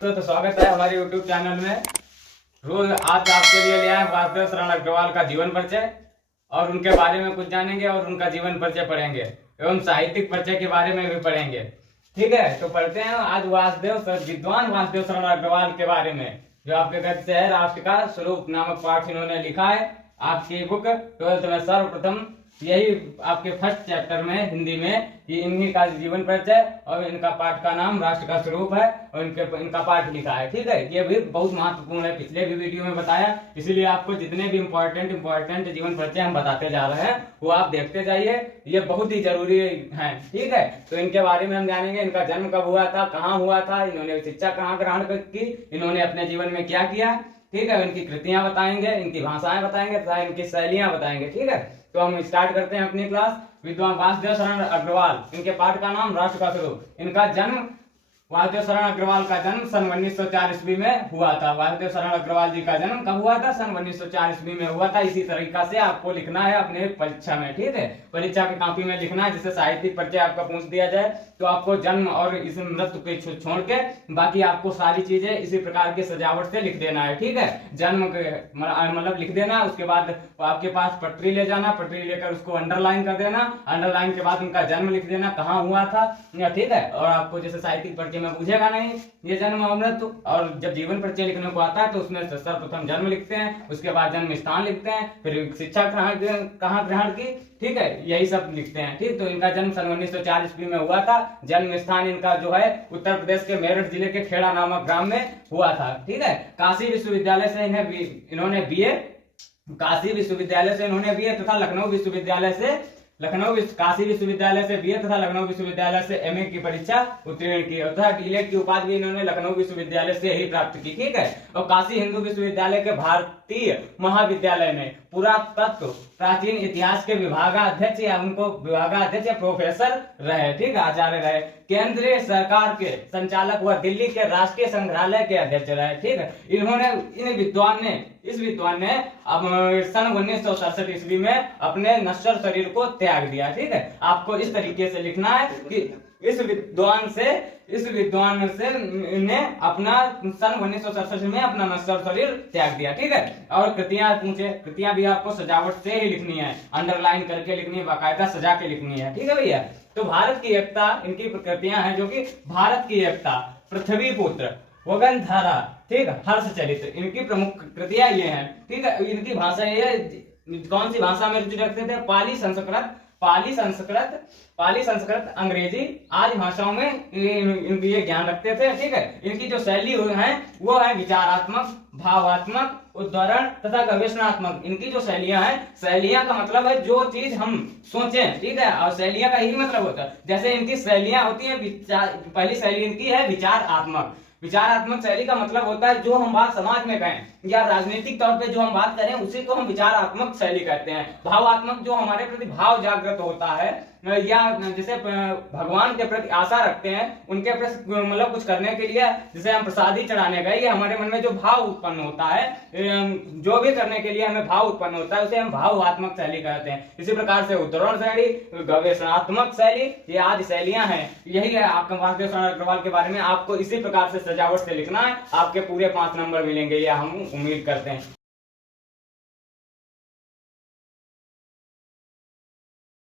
तो स्वागत है हमारे YouTube चैनल में। रोज आज आपके लिए ले आए वासुदेव शरण अग्रवाल का जीवन परिचय और उनके बारे में कुछ जानेंगे और उनका जीवन परिचय पढ़ेंगे एवं साहित्यिक परिचय के बारे में भी पढ़ेंगे। ठीक है, तो पढ़ते हैं आज विद्वान वासुदेव शरण अग्रवाल के बारे में, जो आपके गद्य है राष्ट्र का स्वरूप नामक पाठ इन्होंने लिखा है आपकी बुक 12th में सर्वप्रथम। यही आपके फर्स्ट चैप्टर में हिंदी में ये इन्हीं का जीवन परिचय और इनका पाठ का नाम राष्ट्र का स्वरूप है और इनका पाठ लिखा है। ठीक है, ये भी बहुत महत्वपूर्ण है, पिछले भी वीडियो में बताया, इसीलिए आपको जितने भी इम्पोर्टेंट जीवन परिचय हम बताते जा रहे हैं वो आप देखते जाइए, ये बहुत ही जरूरी है। ठीक है, तो इनके बारे में हम जानेंगे, इनका जन्म कब हुआ था, कहाँ हुआ था, इन्होंने शिक्षा कहाँ ग्रहण की, इन्होंने अपने जीवन में क्या किया। ठीक है, इनकी कृतियां बताएंगे, इनकी भाषाएं बताएंगे तथा इनकी शैलियां बताएंगे। ठीक है, तो हम स्टार्ट करते हैं अपनी क्लास। विद्वान वासुदेव शरण अग्रवाल, इनके पाठ का नाम राष्ट्र का स्वरूप। इनका जन्म वासुदेव शरण अग्रवाल का जन्म सन 1904 ईस्वी में हुआ था। वासुदेव शरण अग्रवाल जी का जन्म कब हुआ था? सन 1904 ईस्वी में हुआ था। इसी तरीका से आपको लिखना है अपने परीक्षा में। ठीक है, परीक्षा की कॉपी में लिखना है, जिससे साहित्यिक परिचय आपका पूछ दिया जाए तो आपको जन्म और इस मृत्यु के छोड़ के बाकी आपको सारी चीजें इसी प्रकार की सजावट से लिख देना है। ठीक है, जन्म मतलब लिख देना, उसके बाद आपके पास पटरी ले जाना, पटरी लेकर उसको अंडरलाइन कर देना, अंडरलाइन के बाद उनका जन्म लिख देना कहाँ हुआ था। ठीक है, और आपको जैसे साहित्यिक परिचय में पूछेगा नहीं ये जन्म और मृत्यु, और जब जीवन परिचय लिखने को आता है तो उसमें सर्वप्रथम जन्म लिखते हैं, उसके बाद जन्म स्थान लिखते हैं, फिर शिक्षा कहाँ ग्रहण की। ठीक है, यही सब लिखते हैं। ठीक, तो इनका जन्म सन 1904 ईस्वी में हुआ था। जन्म स्थान इनका जो है उत्तर प्रदेश के मेरठ जिले के खेड़ा नामक ग्राम में हुआ था। ठीक है, काशी विश्वविद्यालय से इन्होंने बीए, काशी विश्वविद्यालय से इन्होंने बीए तथा लखनऊ विश्वविद्यालय से काशी विश्वविद्यालय से बीए तथा लखनऊ विश्वविद्यालय से एमए की परीक्षा उत्तीर्ण की तथा डीलेट की उपाधि इन्होंने लखनऊ विश्वविद्यालय से ही प्राप्त की। ठीक है, और काशी हिंदू विश्वविद्यालय के भारतीय महाविद्यालय में पुरातत्व प्राचीन इतिहास के विभागाध्यक्ष या उनको विभागाध्यक्ष या प्रोफेसर रहे। ठीक है, आचार्य रहे। केंद्रीय सरकार के संचालक व दिल्ली के राष्ट्रीय संग्रहालय के अध्यक्ष रहे। ठीक है, इस विद्वान ने अब सन 1967 ईस्वी में अपने नश्वर शरीर को त्याग दिया। ठीक है, आपको इस तरीके से लिखना है कि इस विद्वान से ने अपना सन 1967 में अपना नश्वर शरीर त्याग दिया। ठीक है, और कृतियां भी आपको सजावट से ही लिखनी है, अंडरलाइन करके लिखनी है, बाकायदा सजा के लिखनी है। ठीक है भैया, तो भारत की एकता इनकी कृतियां हैं, जो कि भारत की एकता, पृथ्वी पुत्र, गगनधारा, ठीक, हर्ष चरित्र, इनकी प्रमुख कृतियां ये हैं। ठीक है, इनकी भाषा ये कौन सी भाषा में रुचि रखते थे? पाली संस्कृत अंग्रेजी आदि भाषाओं में इनकी ये ज्ञान रखते थे। ठीक है, इनकी जो शैली है वो है विचारात्मक, भावात्मक, उद्धरण तथा गवेषणात्मक। इनकी जो शैलियां हैं, शैलियां का मतलब है जो चीज हम सोचें। ठीक है, और शैलियां का यही मतलब होता है, जैसे इनकी शैलियां होती है, पहली शैली इनकी है विचारात्मक। विचारात्मक शैली का मतलब होता है जो हम बात समाज में कहें या राजनीतिक तौर पे जो हम बात करें उसी को हम विचारात्मक शैली कहते हैं। भावात्मक जो हमारे प्रति भाव जागृत होता है, या जैसे भगवान के प्रति आशा रखते हैं, उनके प्रति मतलब कुछ करने के लिए, जैसे हम प्रसादी चढ़ाने गए, ये हमारे मन में जो भाव उत्पन्न होता है, जो भी करने के लिए हमें भाव उत्पन्न होता है उसे हम भावात्मक शैली कहते हैं। इसी प्रकार से उद्धरण शैली, गवेषणात्मक शैली, ये आदि शैलियां हैं। यही है आपका वासुदेव शरण अग्रवाल के बारे में। आपको इसी प्रकार से सजावट से लिखना है, आपके पूरे 5 नंबर मिलेंगे, यह हम उम्मीद करते हैं।